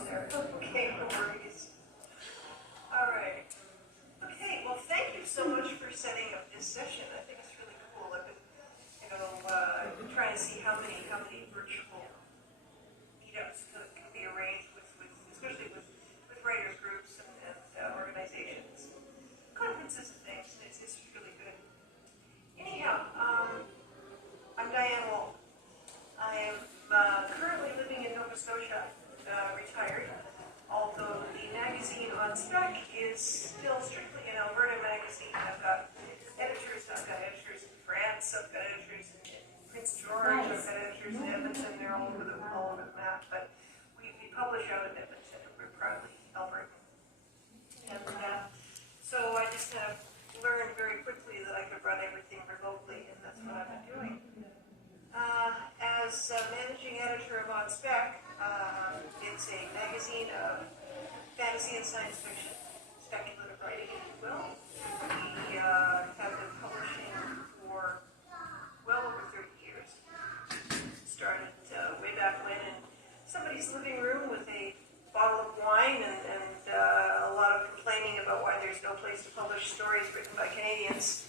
on there. Okay, no worries. All right. Okay, well, thank you so much for setting up this session. I think it's really cool. I've been trying to see how many virtual meetups can be arranged with especially with writers groups and organizations, conferences and things. And it's really good. Anyhow, I'm Diane Wall. I am currently living in Nova Scotia, retired, although the magazine On Spec is still strictly an Alberta magazine. I've got editors in France, I've got editors in Prince George, I've got editors in Edmonton, they're all over the map, but we publish out of Edmonton, we're proudly Alberta. And so I just kind of learned very quickly that I could run everything remotely, and that's what I've been doing. As managing editor of On Spec, it's a magazine of fantasy and science fiction, speculative writing, if you will. We have been publishing for well over 30 years. Started way back when in somebody's living room with a bottle of wine and a lot of complaining about why there's no place to publish stories written by Canadians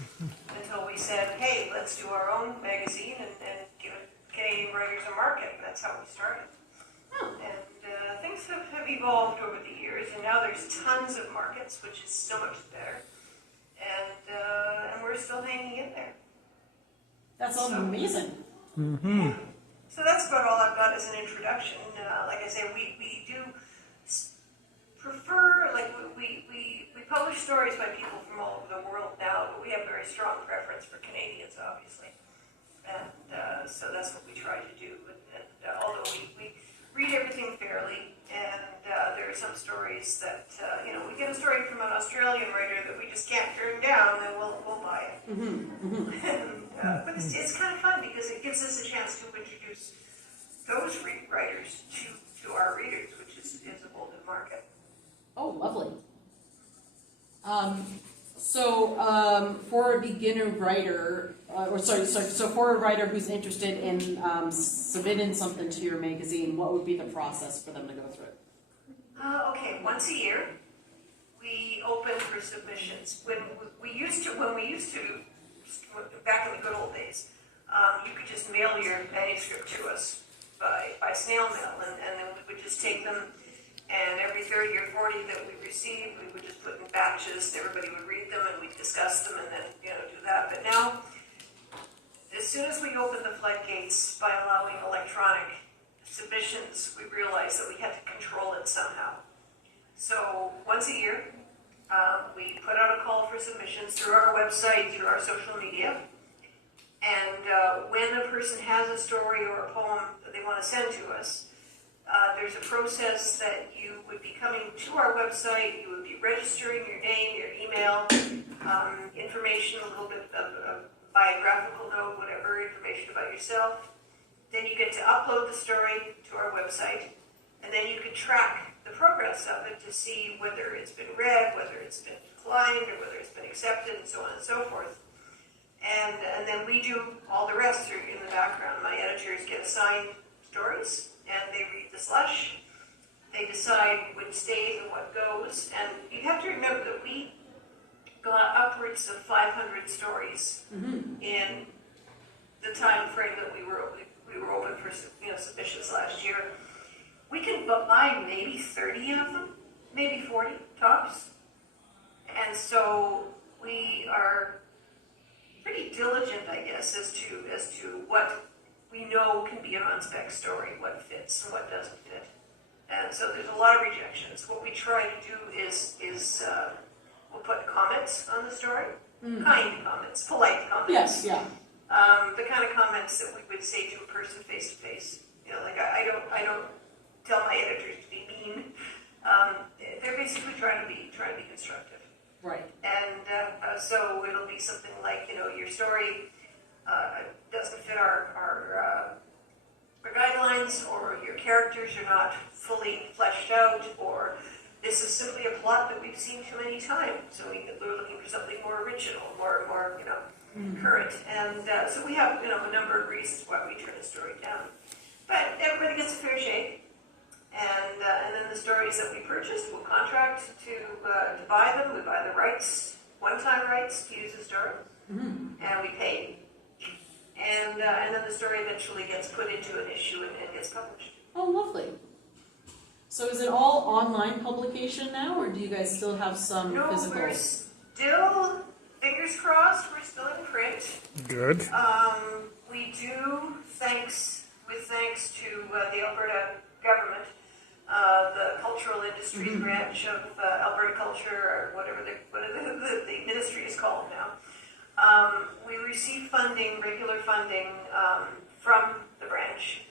until we said, hey, let's do our own magazine and give Canadian writers a market. And that's how we started. And things have evolved over the years, and now there's tons of markets, which is so much better. And we're still hanging in there. That's all amazing. Mm-hmm. Yeah. So that's about all I've got as an introduction. Like I say, we do prefer, like we publish stories by people from all over the world now, but we have very strong preference for Canadians, obviously. And so that's what we try to do. And although we read everything fairly, and there are some stories that, we get a story from an Australian writer that we just can't turn down, then we'll buy it. Mm-hmm. Mm-hmm. But it's kind of fun because it gives us a chance to introduce those writers to our readers, which is a whole new market. Oh, lovely. For a beginner writer, so for a writer who's interested in submitting something to your magazine, what would be the process for them to go through? Okay, once a year, we open for submissions. When we used to, back in the good old days, you could just mail your manuscript to us by snail mail, and then we would just take them. And every 30 or 40 that we received, we would just put in batches, and everybody would read them, and we'd discuss them, and then, do that. But now, as soon as we opened the floodgates by allowing electronic submissions, we realized that we had to control it somehow. So, once a year, we put out a call for submissions through our website, through our social media. And when a person has a story or a poem that they want to send to us, there's a process that you would be coming to our website, you would be registering your name, your email, information, a little bit of a biographical note, whatever, information about yourself. Then you get to upload the story to our website, and then you can track the progress of it to see whether it's been read, whether it's been declined, or whether it's been accepted, and so on and so forth. And then we do all the rest in the background. My editors get assigned stories, and they read the slush. They decide which stays and what goes. And you have to remember that we got upwards of 500 stories in the time frame that we were open for submissions last year. We can buy maybe 30 of them, maybe 40 tops. And so we are pretty diligent, I guess, as to what we know can be an on-spec story, what fits and what doesn't fit. And so there's a lot of rejections. What we try to do is we'll put comments on the story, kind comments, polite comments. Yes, yeah. The kind of comments that we would say to a person face to face. Like I don't tell my editors to be mean. They're basically trying to be constructive. Right. And so it'll be something like, your story doesn't fit our guidelines, or your characters are not fully fleshed out, or this is simply a plot that we've seen too many times, so we're looking for something more original, more current. And so we have a number of reasons why we turn a story down. But everybody gets a fair shake, and then the stories that we purchased, we'll contract to buy them. We buy the rights, one-time rights to use the story, and we pay. And then the story eventually gets put into an issue and gets published. Oh, lovely. So is it all online publication now, or do you guys still have some physical? No, we're still, fingers crossed, we're still in print. Good. We do, thanks to the Alberta government, the cultural industries branch of Alberta Culture, or whatever the ministry is called now. We receive funding, regular funding, from the branch,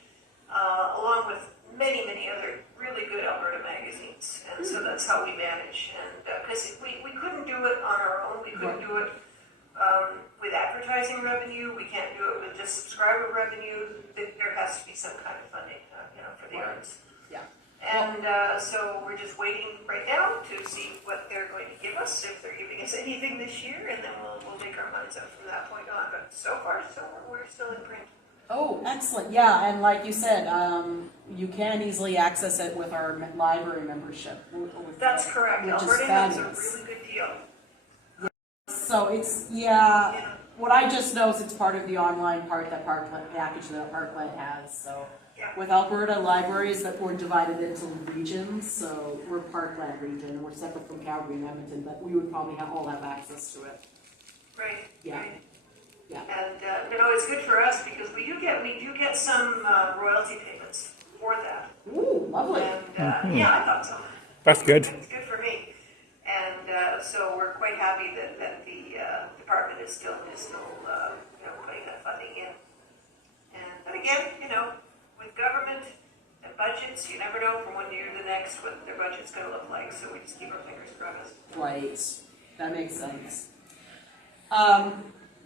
along with many other really good Alberta magazines, and so that's how we manage. And because we couldn't do it on our own, we couldn't do it with advertising revenue. We can't do it with just subscriber revenue. There has to be some kind of funding, for the arts. Yeah. And so we're just waiting right now to see what they're going to give us, if they're giving us anything this year, and then we'll make our minds up from that point on. But so far, we're still in print. Oh, excellent. Yeah, and like you said, you can easily access it with our library membership. That's correct. Which is Alberta has a fabulous. really good deal. So it's, yeah, what I just know is it's part of the online package that Parkland has. So Yeah. with Alberta libraries, that we're divided into regions. So we're Parkland region, and we're separate from Calgary and Edmonton, but we would probably all have access to it. Right. Yeah. Right. Yeah. And it's good for us because we do get some royalty payments for that. Ooh, lovely. And yeah, I thought so. That's good. It's good for me. And so we're quite happy that the department is still putting that funding in. But again, with government and budgets, you never know from one year to the next what their budget's going to look like. So we just keep our fingers crossed. Right. That makes sense.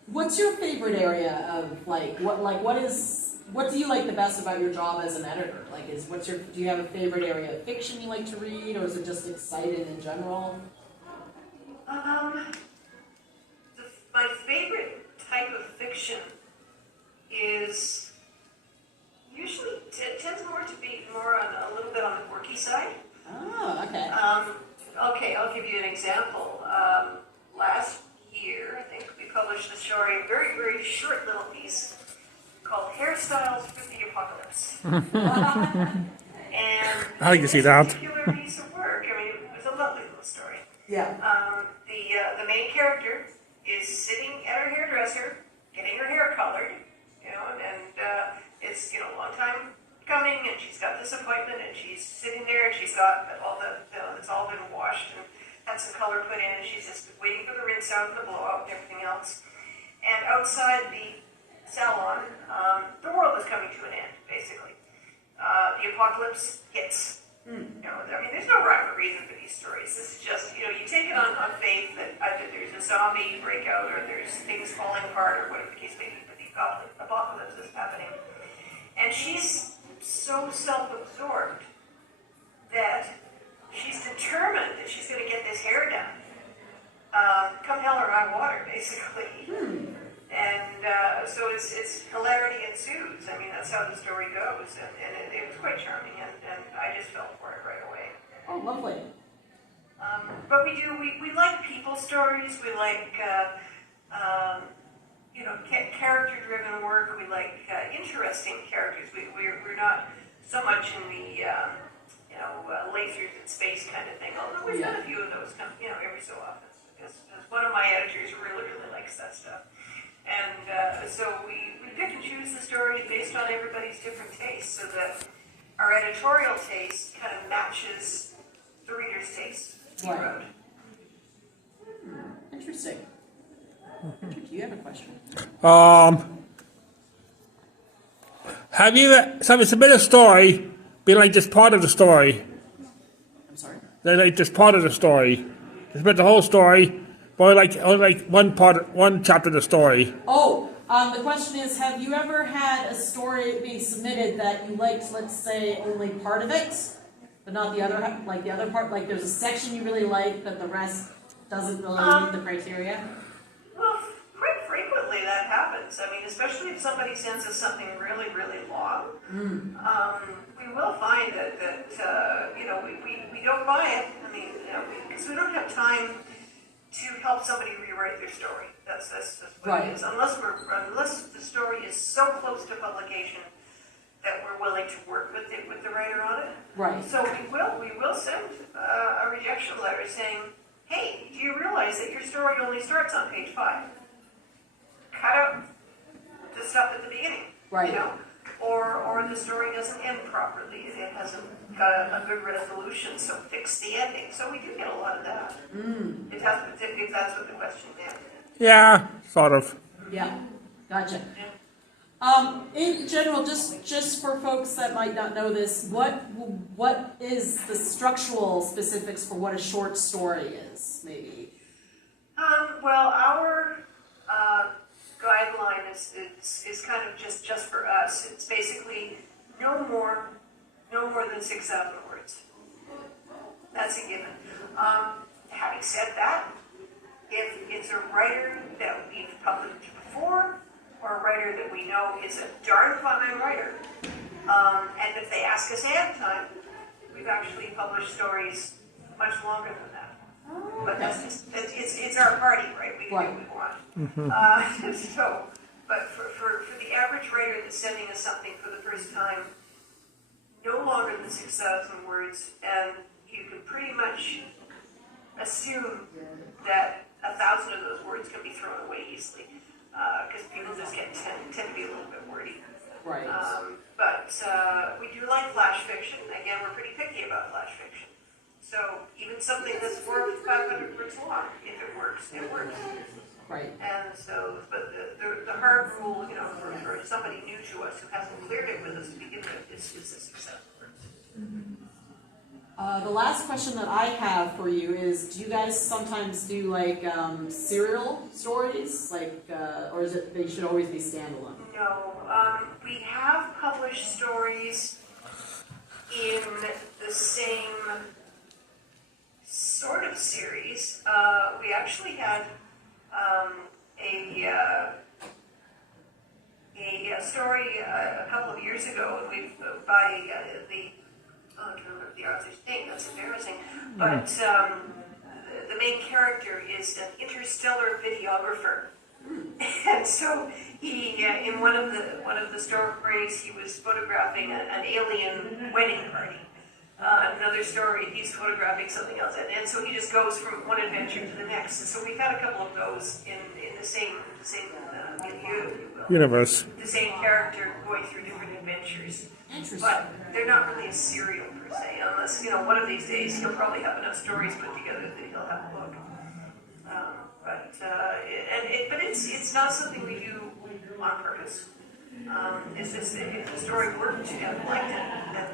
What's your favorite area of what do you like the best about your job as an editor? Do you have a favorite area of fiction you like to read, or is it just exciting in general? My favorite type of fiction is usually tends more to be more on a little bit on the quirky side. Oh, okay. Okay, I'll give you an example. Last year, I think we published a story, a very short little piece called "Hairstyles for the Apocalypse." And I can see that. This particular piece of work, it was a lovely little story. Yeah. The main character is sitting at her hairdresser, getting her hair colored, and it's a long time coming, and she's got this appointment, and she's sitting there, and she's got all it's all been washed and had some color put in, and she's just waiting for the rinse out and the blowout and everything else. And outside the salon, the world is coming to an end, basically. The apocalypse hits. There's no rhyme or reason for these stories. This is just, you take it on faith that either there's a zombie breakout or there's things falling apart or whatever the case may be, but the apocalypse is happening. And she's so self-absorbed that she's determined that she's going to get this hair done. Come hell or high water, basically. And so it's hilarity ensues. That's how the story goes, and it was quite charming, and I just fell for it right away. Oh, lovely. But we like people stories. We like character-driven work. We like interesting characters. We're not so much in the lasers in space kind of thing. Although we've done a few of those, every so often. Because one of my editors really likes that stuff. And so we pick and choose the stories based on everybody's different tastes, so that our editorial taste kind of matches the reader's taste throughout. Interesting. Richard, do you have a question? Have you submit a story, be like just part of the story? I'm sorry? They're like just part of the story. Submit the whole story, but only one chapter of the story. Oh, the question is, have you ever had a story being submitted that you liked, let's say, only part of it, but not the other part? Like there's a section you really like, but the rest doesn't really meet the criteria? Well, quite frequently that happens. Especially if somebody sends us something really long. We will find that we time to help somebody rewrite their story. That's what Right. it is. Unless the story is so close to publication that we're willing to work with the writer on it. Right. So we will send a rejection letter saying, hey, do you realize that your story only starts on page 5? Cut out the stuff at the beginning. Right. You know? Or the story doesn't end properly. It hasn't got a good resolution, so fix the ending. So we do get a lot of that. If that's what the question meant. Yeah, sort of. Yeah, gotcha. In general, just for folks that might not know this, what is the structural specifics for what a short story is, maybe? Well, our guideline is kind of just for us. It's basically no more than 6,000 words. That's a given. Having said that, if it's a writer that we've published before, or a writer that we know is a darn fine writer, and if they ask us ahead of time, we've actually published stories much longer than that. But that's just, it's our party, right? We do what we want. So, but for the average writer that's sending us something for the first time, no longer than 6,000 words, and you can pretty much assume that 1,000 of those words can be thrown away easily, because people just tend to be a little bit wordy. Right. But we do like flash fiction. Again, we're pretty picky about flash fiction. So even something that's 400 or 500 words long, if it works, it works. Right. And so, but the hard rule, you know, for somebody new to us who hasn't cleared it with us to begin with is the 6,000 words. The last question that I have for you is, do you guys sometimes do like serial stories, like, or is it they should always be standalone? No, we have published stories in the same sort of series. We actually had a story a couple of years ago, and we've by I can't remember the author's name. That's embarrassing. But the main character is an interstellar videographer, and so he in one of the stories he was photographing an alien wedding party. Another story, he's photographing something else, and so he just goes from one adventure to the next. And so we've had a couple of those in the same milieu, if you will. Universe. The same character going through different adventures. Interesting. But they're not really a serial per se, unless, you know, one of these days he'll probably have enough stories put together that he'll have a book. But it's not something we do on purpose. It's just that if the story worked and we liked it, then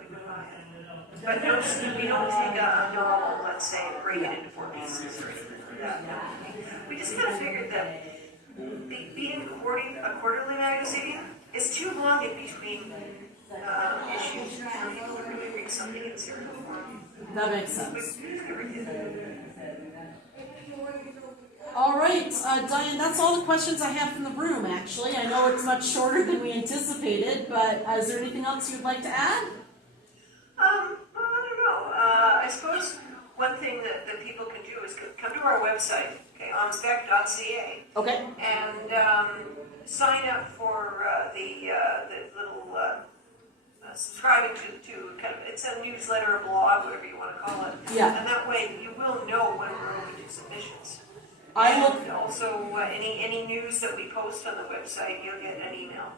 we would buy it. But no, we don't take a novel, let's say, and break it into 4 pieces or anything like that. We just kind of figured that being a quarterly magazine is too long in between issues for people to really read something in serial form. That makes sense. We never did. All right, Diane, that's all the questions I have from the room, actually. I know it's much shorter than we anticipated, but is there anything else you'd like to add? Well, I don't know. I suppose one thing that people can do is come to our website, okay, onspec.ca, Okay. and sign up for the little subscribing to kind of, it's a newsletter, a blog, whatever you want to call it. Yeah. And that way you will know when we're open to submissions. I will. And also, any news that we post on the website, you'll get an email.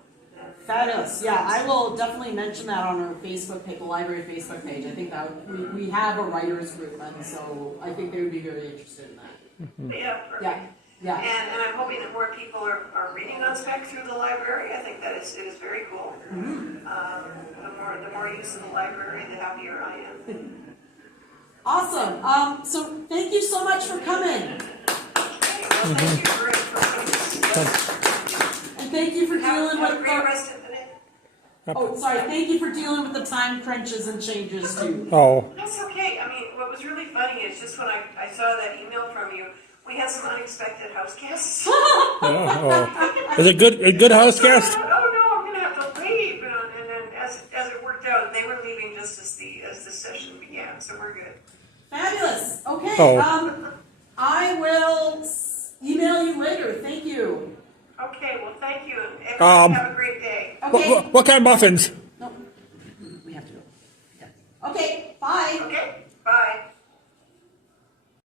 Fabulous. Yeah, I will definitely mention that on our Facebook page, the library Facebook page. I think that we have a writers group, and so I think they would be very interested in that. Yeah, perfect. Yeah. And I'm hoping that more people are reading On Spec through the library. I think that it is very cool. Mm-hmm. The more use of the library, the happier I am. Awesome. So thank you so much for coming. Well, thank you for putting this. And thank you for dealing Have a with great rest of the day. Oh, sorry. Thank you for dealing with the time crunches and changes too. Oh. That's okay. I mean, what was really funny is just when I saw that email from you, we had some unexpected house guests. Oh. Is it good? A good house guest? Oh no, I'm gonna have to leave. And then as it worked out, they were leaving just as the session began, so we're good. Fabulous. Okay. Oh. I will email you later. Thank you. Okay, well, thank you, and everybody have a great day. Okay. What kind of muffins? No, we have to go. Yeah. Okay. Bye. Okay?